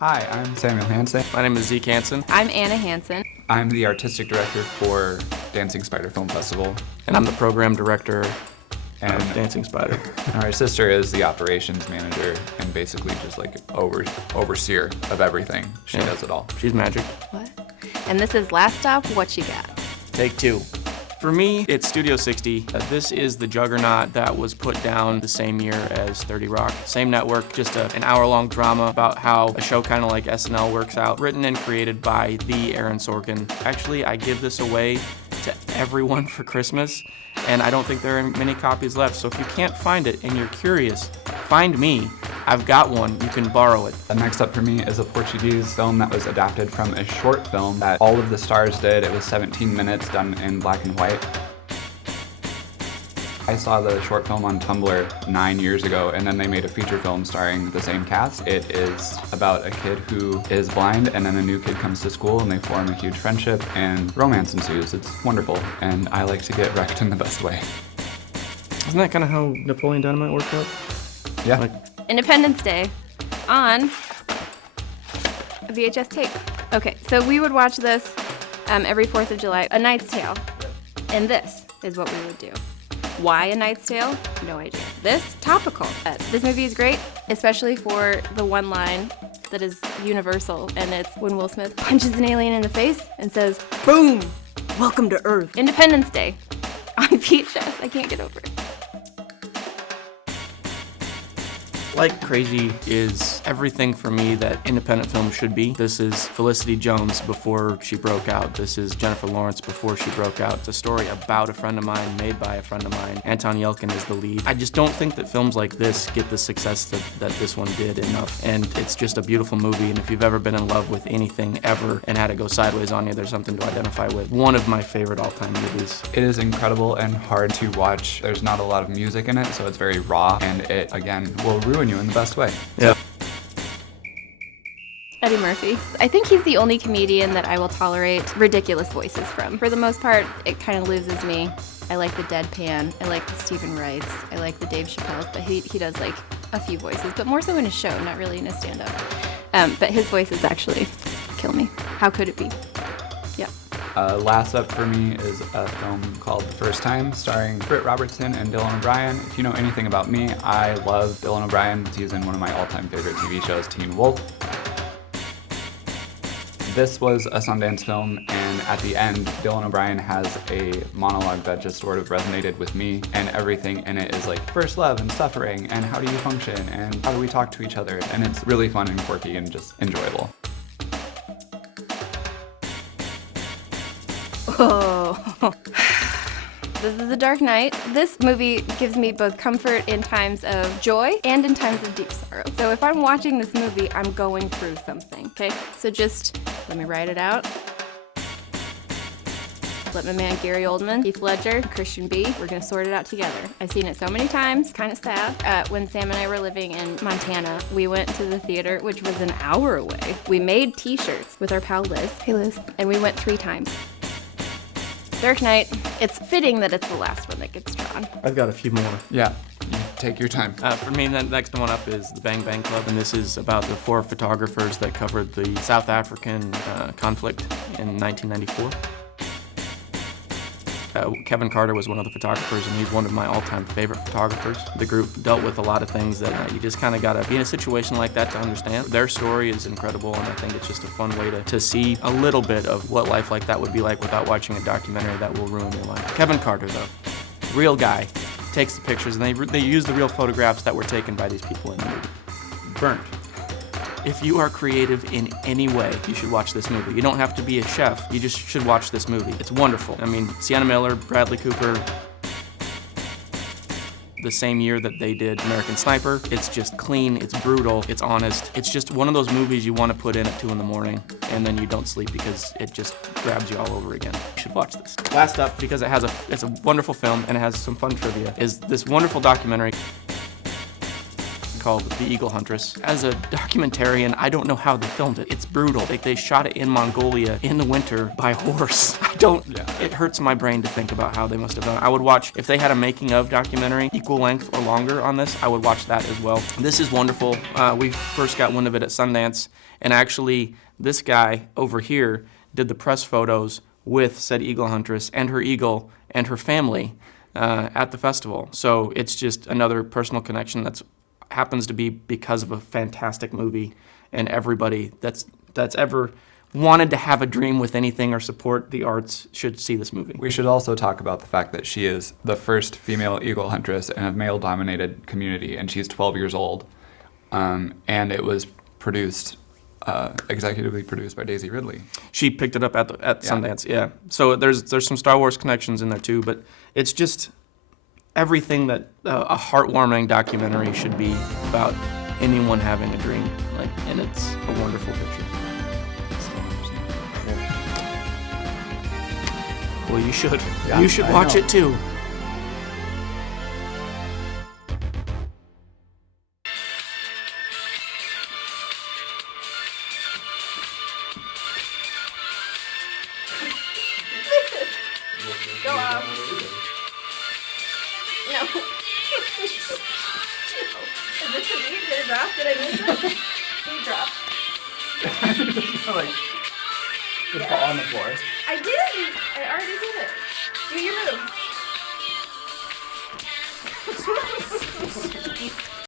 Hi, I'm Samuel Hansen. My name is Zeke Hansen. I'm Anna Hansen. I'm the artistic director for Dancing Spider Film Festival. And I'm the program director And of Dancing Spider. our sister is the operations manager and basically just like overseer of everything. She does it all. She's magic. What? And this is Last Stop, What You Got? Take two. For me, it's Studio 60. This is the juggernaut that was put down the same year as 30 Rock. Same network, just an hour-long drama about how a show kind of like SNL works out. Written and created by the Aaron Sorkin. Actually, I give this away to everyone for Christmas, and I don't think there are many copies left. So if you can't find it and you're curious, find me. I've got one, you can borrow it. Next up for me is a Portuguese film that was adapted from a short film that all of the stars did. It was 17 minutes done in black and white. I saw the short film on Tumblr 9 years ago, and then they made a feature film starring the same cast. It is about a kid who is blind, and then a new kid comes to school, and they form a huge friendship, and romance ensues. It's wonderful, and I like to get wrecked in the best way. Isn't that kind of how Napoleon Dynamite worked out? Yeah. Independence Day on a VHS tape. Okay, so we would watch this every 4th of July, A Knight's Tale. And this is what we would do. Why A Knight's Tale? No idea. This, topical. This movie is great, especially for the one line that is universal, and it's when Will Smith punches an alien in the face and says, "Boom! Welcome to Earth." Independence Day on VHS. I can't get over it. Like Crazy is everything for me that independent film should be. This is Felicity Jones before she broke out. This is Jennifer Lawrence before she broke out. It's a story about a friend of mine, made by a friend of mine. Anton Yelkin is the lead. I just don't think that films like this get the success that this one did enough. And it's just a beautiful movie, and if you've ever been in love with anything ever and had it go sideways on you, there's something to identify with. One of my favorite all-time movies. It is incredible and hard to watch. There's not a lot of music in it, so it's very raw, and it, again, will ruin you in the best way. Yeah. Eddie Murphy. I think he's the only comedian that I will tolerate ridiculous voices from. For the most part, it kind of loses me. I like the deadpan, I like the Stephen Wrights, I like the Dave Chappelle's, but he does like a few voices, but more so in his show, not really in his stand-up. But his voices actually kill me. How could it be? Yeah. Last up for me is a film called The First Time, starring Britt Robertson and Dylan O'Brien. If you know anything about me, I love Dylan O'Brien. He's in one of my all-time favorite TV shows, Teen Wolf. This was a Sundance film, and at the end, Dylan O'Brien has a monologue that just sort of resonated with me, and everything in it is like first love and suffering, and how do you function, and how do we talk to each other, and it's really fun and quirky and just enjoyable. Oh. This is The Dark Knight. This movie gives me both comfort in times of joy and in times of deep sorrow. So if I'm watching this movie, I'm going through something, okay? So just let me write it out. Let my man Gary Oldman, Heath Ledger, Christian B. We're gonna sort it out together. I've seen it so many times, kind of sad. When Sam and I were living in Montana, we went to the theater, which was an hour away. We made t-shirts with our pal Liz. Hey Liz. And we went 3 times. Dark Knight, it's fitting that it's the last one that gets drawn. I've got a few more. Yeah, you take your time. For me, the next one up is the Bang Bang Club, and this is about the 4 photographers that covered the South African conflict in 1994. Kevin Carter was one of the photographers, and he's one of my all-time favorite photographers. The group dealt with a lot of things that you just kind of gotta be in a situation like that to understand. Their story is incredible, and I think it's just a fun way to see a little bit of what life like that would be like without watching a documentary that will ruin your life. Kevin Carter, though, real guy, takes the pictures, and they use the real photographs that were taken by these people in the movie. Burnt. If you are creative in any way, you should watch this movie. You don't have to be a chef, you just should watch this movie. It's wonderful. I mean, Sienna Miller, Bradley Cooper, the same year that they did American Sniper. It's just clean, it's brutal, it's honest. It's just one of those movies you want to put in at 2 in the morning, and then you don't sleep because it just grabs you all over again. You should watch this. Last up, because it's a wonderful film and it has some fun trivia, is this wonderful documentary. called The Eagle Huntress. As a documentarian, I don't know how they filmed it. It's brutal. They shot it in Mongolia in the winter by horse. It hurts my brain to think about how they must have done it. I would watch, if they had a making of documentary equal length or longer on this, I would watch that as well. This is wonderful. We first got wind of it at Sundance, and actually this guy over here did the press photos with said eagle huntress and her eagle and her family at the festival. So it's just another personal connection that's happens to be because of a fantastic movie, and everybody that's ever wanted to have a dream with anything or support the arts should see this movie. We should also talk about the fact that she is the first female eagle huntress in a male-dominated community, and she's 12 years old. And it was produced, executively produced by Daisy Ridley. She picked it up at Sundance, yeah. So there's some Star Wars connections in there too, but it's just everything that a heartwarming documentary should be about anyone having a dream, and it's a wonderful picture. Well, you should. Yeah, You should watch it too. Go off. No. Is this a lead? Did it drop? Did I miss it? Did it drop? Just fall on the floor. I did. I already did it. Do your move.